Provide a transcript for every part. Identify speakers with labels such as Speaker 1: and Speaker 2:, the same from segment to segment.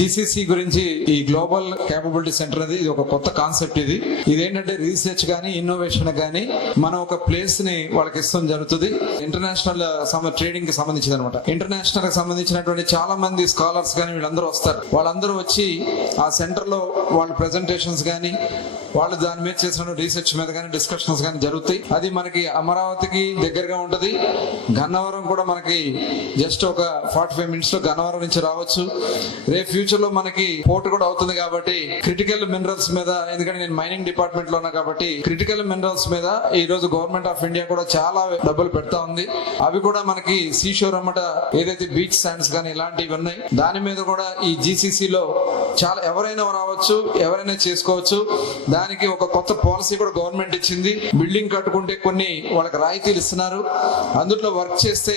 Speaker 1: GCC గురించి ఈ global capability centre అనేది ఇది ఒక కొత్త కాన్సెప్ట్ ఇది. ఇదేంటంటే రీసెర్చ్ కానీ ఇన్నోవేషన్ కానీ మనం ఒక ప్లేస్ని వాళ్ళకి ఇస్తాం జరుగుతుంది. ఇంటర్నేషనల్ ట్రేడింగ్కి సంబంధించింది అనమాట ఇంటర్నేషనల్కి సంబంధించినటువంటి చాలా మంది స్కాలర్స్ కానీ వీళ్ళందరూ వస్తారు. వాళ్ళందరూ వచ్చి ఆ సెంటర్లో వాళ్ళ ప్రెజెంటేషన్స్ కానీ వాళ్ళు దాని మీద చేసిన రీసెర్చ్ మీద కానీ డిస్కషన్స్ కానీ జరుగుతాయి. అది మనకి అమరావతికి దగ్గరగా ఉంటుంది. గన్నవరం కూడా మనకి జస్ట్ ఒక ఫార్టీ ఫైవ్ మినిట్స్లో గన్నవరం నుంచి రావచ్చు. రేపు ఫ్యూచర్లో మనకి పోర్ట్ కూడా అవుతుంది కాబట్టి క్రిటికల్ మినరల్స్ మీద ఎందుకంటే నేను మైనింగ్ డిపార్ట్మెంట్లో ఉన్నా కాబట్టి క్రిటికల్ మినరల్స్ మీద ఈ రోజు గవర్నమెంట్ ఆఫ్ ఇండియా కూడా చాలా డబ్బులు పెడతా ఉంది. అవి కూడా మనకి సీషోర్ అమ్మట ఏదైతే బీచ్ శాండ్స్ కానీ ఇలాంటివి ఉన్నాయి. దాని మీద కూడా ఈ జీసీసీ లో చాలా ఎవరైనా రావచ్చు ఎవరైనా చేసుకోవచ్చు. దానికి ఒక కొత్త పాలసీ కూడా గవర్నమెంట్ ఇచ్చింది. బిల్డింగ్ కట్టుకుంటే కొన్ని వాళ్ళకి రాయితీలు ఇస్తున్నారు. అందులో వర్క్ చేస్తే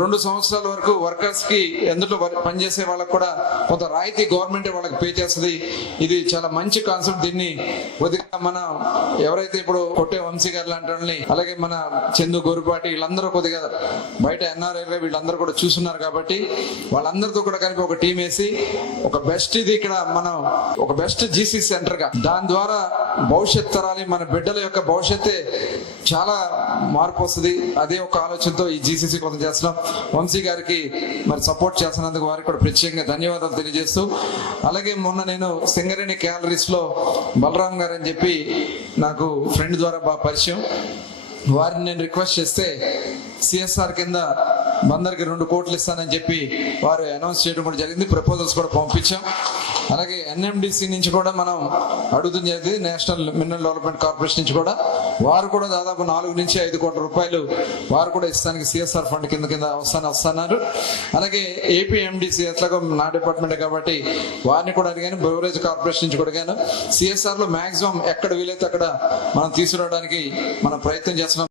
Speaker 1: రెండు సంవత్సరాల వరకు వర్కర్స్కి ఎందులో వర్క్ పనిచేసే వాళ్ళకి కూడా కొంత రాయితీ గవర్నమెంట్ వాళ్ళకి పే చేస్తుంది. ఇది చాలా మంచి కాన్సెప్ట్ దీన్ని కొద్దిగా మన ఎవరైతే ఇప్పుడు కొట్టే వంశీ గారు లాంటి వాళ్ళని అలాగే మన చందు గోరుపాటి వీళ్ళందరూ కొద్దిగా బయట ఎన్ఆర్ఐ వీళ్ళందరూ కూడా చూస్తున్నారు కాబట్టి వాళ్ళందరితో కూడా కలిపి ఒక టీం వేసి ఒక బెస్ట్ ఇది ఇక్కడ మనం ఒక బెస్ట్ జీసీ సెంటర్గా దాని ద్వారా భవిష్యత్ తరాలి మన బిడ్డల యొక్క భవిష్యత్తే చాలా మార్పు వస్తుంది. అదే ఒక ఆలోచనతో ఈ జీసీసీ కొంత చేస్తున్నాం. వంశీ గారికి మరి సపోర్ట్ చేస్తున్నందుకు వారికి కూడా ప్రత్యేకంగా ధన్యవాదాలు తెలియజేస్తూ అలాగే మొన్న నేను సింగరేణి క్యాలరీస్లో బలరాం గారు అని చెప్పి నాకు ఫ్రెండ్ ద్వారా బాగా పరిచయం. వారిని నేను రిక్వెస్ట్ చేస్తే సిఎస్ఆర్ కింద అందరికి రెండు కోట్లు ఇస్తానని చెప్పి వారు అనౌన్స్ చేయడం కూడా జరిగింది. ప్రపోజల్స్ కూడా పంపించాం. అలాగే ఎన్ఎండిసి నుంచి కూడా మనం అడుగుతుంది జరిగింది నేషనల్ మినరల్ డెవలప్మెంట్ కార్పొరేషన్ నుంచి కూడా. వారు కూడా దాదాపు నాలుగు నుంచి ఐదు కోట్ల రూపాయలు వారు కూడా ఇస్తానికి సిఎస్ఆర్ ఫండ్ కింద కింద వస్తాను వస్తున్నారు. అలాగే ఏపీఎండిసి ఎట్లాగో నా డిపార్ట్మెంట్ కాబట్టి వారిని కూడా అడిగాను. బెవరేజ్ కార్పొరేషన్ నుంచి కూడా అడిగాను. సిఎస్ఆర్లో మాక్సిమం ఎక్కడ వీలైతే అక్కడ మనం తీసుకురావడానికి మనం ప్రయత్నం చేస్తున్నాం.